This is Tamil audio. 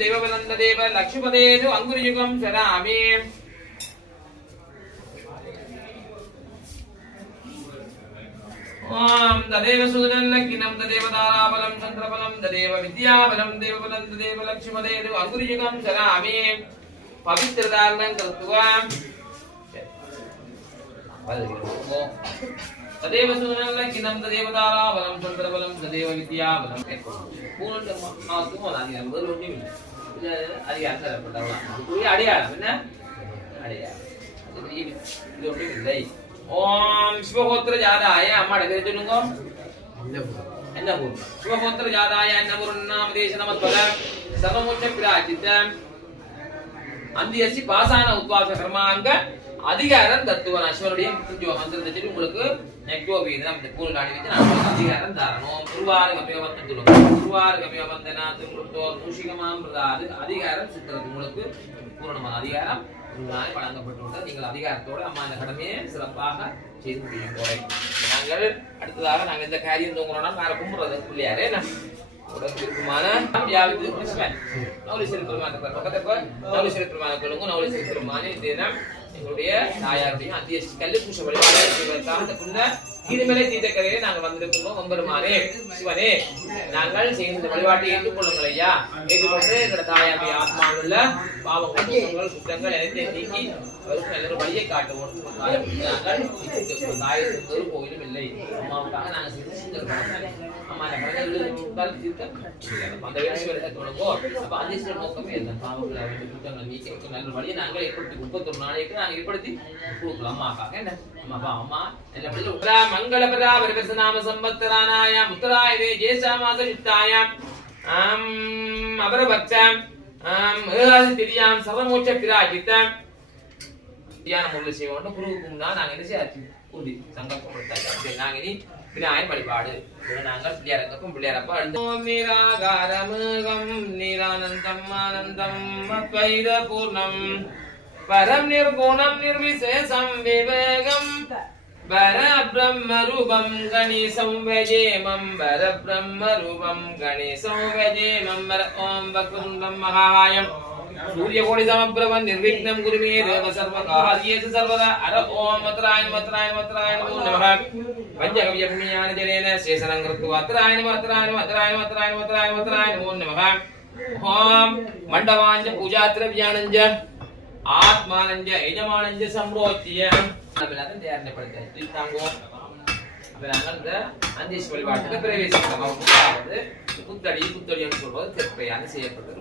देवबलन्ददेव लक्ष्मीपदेषु अङ्गुरियुगं शरामि ओम तदेव सूदनलकिनं तदेव ताराबलं चन्द्रबलं तदेव विद्याबलं देवबलं तदेव लक्ष्मीपदेषु अङ्गुरियुगं शरामि पवित्रदानं कृत्वा तदेव सूदनलकिनं तदेव ताराबलं चन्द्रबलं तदेव विद्याबलं पूर्ण मातुमोदानि बरोनी அதிகாரம் தரப்பட்டவளா இது அடையாளம் என்ன அடையாளம் இது ஒன்று இல்லை ஓம் சிவகோத்திர ஜாதாய அம்மாட பேர் சொல்லுங்க அன்னபூர்ணா சிவகோத்திர ஜாதாய அன்னபூர்ணா நாமதேச நமஸ்வர சர்வமோட்ச பிராஜித அந்தியசி பாசான உத்வாச கர்மாங்க அதிகாரம் தத்துவன் அஸ்வருடைய முக்கிய மந்திரத்தை சொல்லி உங்களுக்கு நெக்டோ வீதம் இந்த கூறு நாடி வச்சு நான் அதிகாரம் தரணும் குருவார கபியவந்தன் சொல்லுங்க குருவார கபியவந்தனா திருத்தோ மூஷிகமாம் பிரதாது அதிகாரம் சித்திரத்து உங்களுக்கு பூரணமான அதிகாரம் நாளை வழங்கப்பட்டுள்ளது நீங்கள் அதிகாரத்தோடு அம்மா இந்த கடமையை சிறப்பாக செய்து முடியும் போய் நாங்கள் அடுத்ததாக நாங்கள் இந்த காரியம் தூங்குறோம்னா வேற கும்பிடுறது பிள்ளையாரே உடம்பு இருக்குமான யாவது கிருஷ்ணன் நவலீஸ்வரி பெருமானை பக்கத்தை நவலீஸ்வரி பெருமானை சொல்லுங்க நவலீஸ்வரி பெருமானே இதுதான் எங்களுடைய தாயாருடைய அத்திய கல்லு பூச வழிபாடு கீழ்மலை தீர்த்தக்கரையை நாங்கள் வந்திருக்கிறோம் ஒன்பெருமானே சிவனே நாங்கள் செய்த வழிபாட்டை ஏற்றுக்கொள்ளுங்கள் ஐயா ஏற்றுக்கொண்டு எங்களோட தாயாருடைய ஆத்மாவுள்ள பாவங்கள் குற்றங்கள் அனைத்தையும் நீக்கி அவருக்கு நல்ல ஒரு வழியை காட்டுவோம் நாங்கள் தாயத்துக்கு ஒரு கோயிலும் இல்லை அம்மாவுக்காக நாங்கள் செஞ்சிருக்கோம் அம்மா அந்த வேட்சிகளை தொடங்கோ அப்ப அதிர்ஷ்ட நோக்கமே இல்லை பாவங்களை குற்றங்கள் நீக்கி நல்ல வழியை நாங்கள் ஏற்படுத்தி 31 நாளைக்கு நாங்கள் ஏற்படுத்தி கொடுக்கலாம் அம்மாக்காக என்ன அம்மா அம்மா நல்ல मंगलपरा परिवर्तनाम संवत्सरानाय उत्तरायणे ज्येष्ठमास युक्तायां अवरवक्षां तिथियां सर्वमोक्ष विराजित தியான முள்ள செய்வோம் குருவுக்கும்னா நாங்க என்ன செய்யாச்சு கூடி சங்கல்பப்படுத்தாச்சு நாங்க இனி விநாயகர் வழிபாடு நாங்கள் பிள்ளையாரங்கப்பம் பிள்ளையாரப்பா ஓம் நிராகாரமகம் நிரானந்தம் ஆனந்தம் அத்வைத பூர்ணம் பரம் நிர்குணம் நிர்விசேஷம் விவேகம் परब्रह्मरूपं गणेशं भजेमं परब्रह्मरूपं गणेशं भजेमं ओम वक्रतुण्डं महाकायं सूर्यकोटिसमप्रभं निर्विघ्नं कुरु मे देव सर्वकार्येषु सर्वदा अर ओम अत्राय नमः पञ्चगव्यज्ञानजलेन शेषनं कृत्वा अत्राय नमो नमः ओम मण्डवाञ्च पूजाद्रव्याणञ्च आत्मानञ्च यजमानञ्च संप्रोच्य எல்லாரும் தயாரிப்படுத்தி தாங்குவோம் அப்ப நாங்கள் இந்த அஞ்சேஷ் வழிபாட்டுக்கு பிரவேசிக்கிறோம் புத்தடின்னு சொல்றது திருப்பையான செய்யப்பட்டது